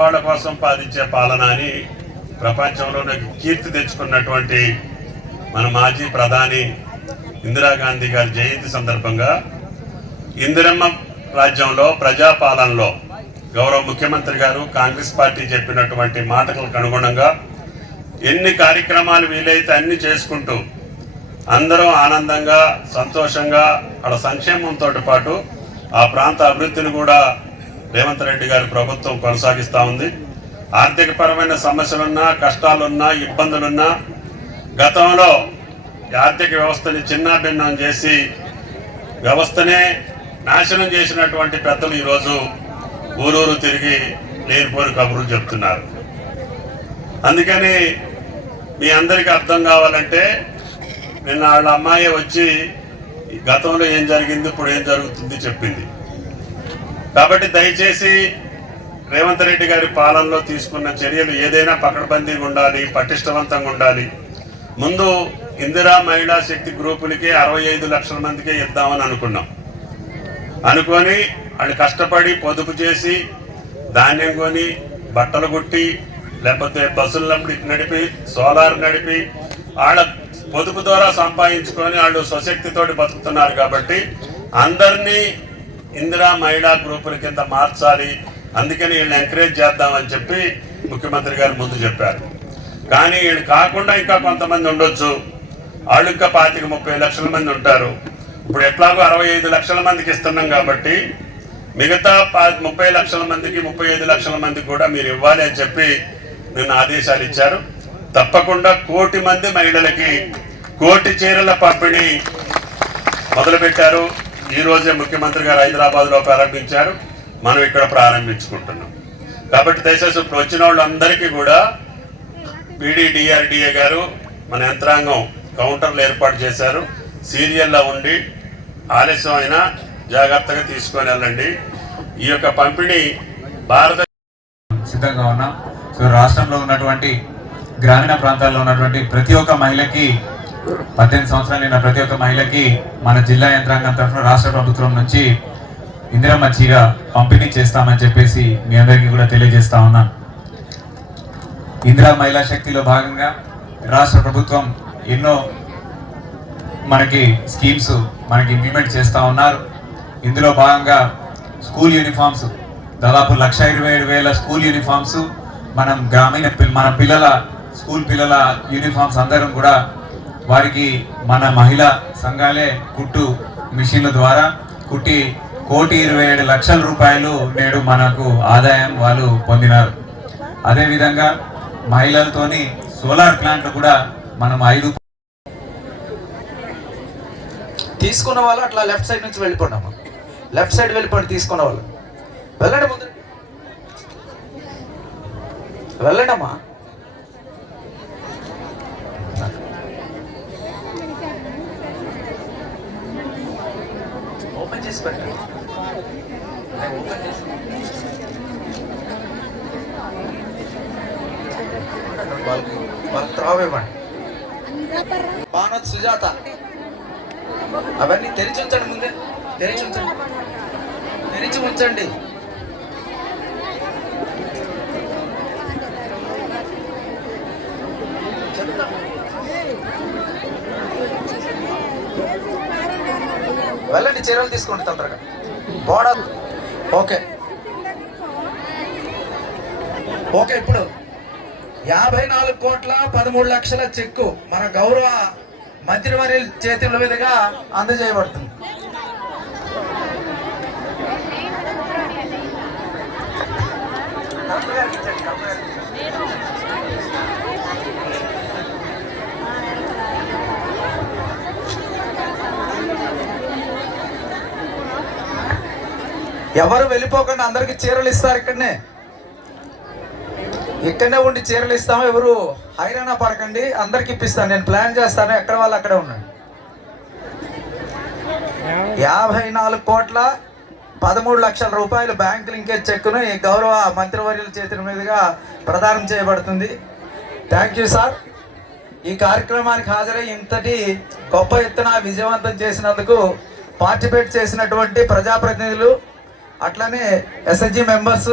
వాళ్ళ కోసం పాలించే పాలన అని ప్రపంచంలోనే కీర్తి తెచ్చుకున్నటువంటి మన మాజీ ప్రధాని ఇందిరాగాంధీ గారి జయంతి సందర్భంగా ఇందిరమ్మ రాజ్యంలో ప్రజాపాలనలో గౌరవ ముఖ్యమంత్రి గారు కాంగ్రెస్ పార్టీ చెప్పినటువంటి మాటలకు అనుగుణంగా ఎన్ని కార్యక్రమాలు వీలైతే అన్ని చేసుకుంటూ అందరం ఆనందంగా సంతోషంగా అక్కడ సంక్షేమంతో పాటు ఆ ప్రాంత అభివృద్ధిని కూడా రేవంత్ రెడ్డి గారి ప్రభుత్వం కొనసాగిస్తూ ఉంది. ఆర్థికపరమైన సమస్యలున్నా కష్టాలున్నా ఇబ్బందులున్నా గతంలో ఈ ఆర్థిక వ్యవస్థని చిన్నాభిన్నం చేసి వ్యవస్థనే నాశనం చేసినటువంటి పెద్దలు ఈరోజు ఊరూరు తిరిగి లేనిపోని కబుర్లు చెప్తున్నారు. అందుకని మీ అందరికీ అర్థం కావాలంటే నిన్న వాళ్ళ అమ్మాయి వచ్చి గతంలో ఏం జరిగింది ఇప్పుడు ఏం జరుగుతుంది? చెప్పింది. కాబట్టి దయచేసి రేవంత్ రెడ్డి గారి పాలనలో తీసుకున్న చర్యలు ఏదైనా పకడ్బందీగా ఉండాలి పటిష్టవంతంగా ఉండాలి. ముందు ఇందిరా మహిళా శక్తి గ్రూపులకి అరవై ఐదు లక్షల మందికే ఇద్దామని అనుకున్నాం. అనుకొని వాళ్ళు కష్టపడి పొదుపు చేసి ధాన్యం కొని బట్టలు కుట్టి లేకపోతే బస్సులు నడిపి సోలార్ నడిపి వాళ్ళ పొదుపు ద్వారా సంపాదించుకొని వాళ్ళు స్వశక్తితోటి బతుకుతున్నారు కాబట్టి అందరినీ ఇందిరా మహిళా గ్రూపుల కింద మార్చాలి. అందుకని వీళ్ళని ఎంకరేజ్ చేద్దామని చెప్పి ముఖ్యమంత్రి గారు ముందు చెప్పారు. కానీ వీళ్ళు కాకుండా ఇంకా కొంతమంది ఉండొచ్చు. వాళ్ళు ఇంకా పాతిక ముప్పై లక్షల మంది ఉంటారు. ఇప్పుడు ఎట్లాగో అరవై ఐదు లక్షల మందికి ఇస్తున్నాం కాబట్టి మిగతా ముప్పై లక్షల మందికి ముప్పై ఐదు లక్షల మందికి కూడా మీరు ఇవ్వాలి అని చెప్పి నిన్న ఆదేశాలు ఇచ్చారు. తప్పకుండా కోటి మంది మహిళలకి కోటి చీరల పంపిణీ మొదలుపెట్టారు. ఈ రోజే ముఖ్యమంత్రి గారు హైదరాబాద్లో ప్రారంభించారు. మనం ఇక్కడ ప్రారంభించుకుంటున్నాం. కాబట్టి దయచేసి ఇప్పుడు వచ్చిన వాళ్ళందరికీ కూడా బీడీడీఆర్డీఏ గారు మన యంత్రాంగం కౌంటర్లు ఏర్పాటు చేశారు. సీరియల్లో ఉండి ఆలస్యం అయినా జాగ్రత్తగా తీసుకొని వెళ్ళండి. ఈ యొక్క పంపిణీ భారత సిద్ధంగా ఉన్నాం. సో రాష్ట్రంలో ఉన్నటువంటి గ్రామీణ ప్రాంతాల్లో ఉన్నటువంటి ప్రతి ఒక్క మహిళకి పద్దెనిమిది సంవత్సరాలు నిన్న ప్రతి ఒక్క మహిళకి మన జిల్లా యంత్రాంగం తరఫున రాష్ట్ర ప్రభుత్వం నుంచి ఇందిరమ్మ చీర పంపిణీ చేస్తామని చెప్పేసి మీ అందరికీ కూడా తెలియజేస్తా ఉన్నాను. ఇందిరా మహిళా శక్తిలో భాగంగా రాష్ట్ర ప్రభుత్వం ఎన్నో మనకి స్కీమ్స్ మనకి ఇంప్లిమెంట్ చేస్తూ ఉన్నారు. ఇందులో భాగంగా స్కూల్ యూనిఫామ్స్ దాదాపు లక్ష ఇరవై ఏడు వేల స్కూల్ యూనిఫామ్స్ మనం గ్రామీణ మన పిల్లల స్కూల్ పిల్లల యూనిఫామ్స్ అందరం కూడా వారికి మన మహిళా సంఘాలే కుట్టు మిషన్ల ద్వారా కుట్టి కోటి ఇరవై ఏడు లక్షల రూపాయలు నేడు మనకు ఆదాయం వాళ్ళు పొందినారు. అదేవిధంగా మహిళలతోని సోలార్ ప్లాంట్లు కూడా మనం ఐదు తీసుకున్న వాళ్ళు అట్లా లెఫ్ట్ సైడ్ నుంచి వెళ్ళిపోండి లెఫ్ట్ సైడ్ వెళ్ళిపోండి తీసుకున్న వాళ్ళు. వెళ్ళండి ముందు. వెళ్ళండి అమ్మా పెట్టండి సుజాత అవన్నీ తెరిచి ఉంచండి ముందే. తెరిచి ఉంచండి. తెరిచి ఉంచండి. వెళ్ళండి చీరలు తీసుకోండి తొందరగా. Border okay. ఓకే ఇప్పుడు యాభై నాలుగు కోట్ల పదమూడు లక్షల చెక్కు మన గౌరవ మంత్రివర్య చేతుల మీదుగా అందజేయబడుతుంది. ఎవరు వెళ్ళిపోకుండా అందరికి చీరలు ఇస్తారు ఇక్కడనే? ఇక్కడనే ఉండి చీరలు ఇస్తాము? ఎవరు? హైరాణ పడకండి అందరికి ఇప్పిస్తాను. నేను ప్లాన్ చేస్తాను. ఎక్కడ వాళ్ళు అక్కడే ఉన్నాను యాభై నాలుగు కోట్ల పదమూడు లక్షల రూపాయలు బ్యాంక్ లింకేజ్ చెక్కును ఈ గౌరవ మంత్రివర్యుల చేతుల మీదుగా ప్రదానం చేయబడుతుంది. థ్యాంక్ యూ సార్ ఈ కార్యక్రమానికి హాజరై ఇంతటి గొప్ప ఎత్తున విజయవంతం చేసినందుకు పార్టిసిపేట్ చేసినటువంటి ప్రజాప్రతినిధులు అట్లానే ఎస్ఎస్జి మెంబర్స్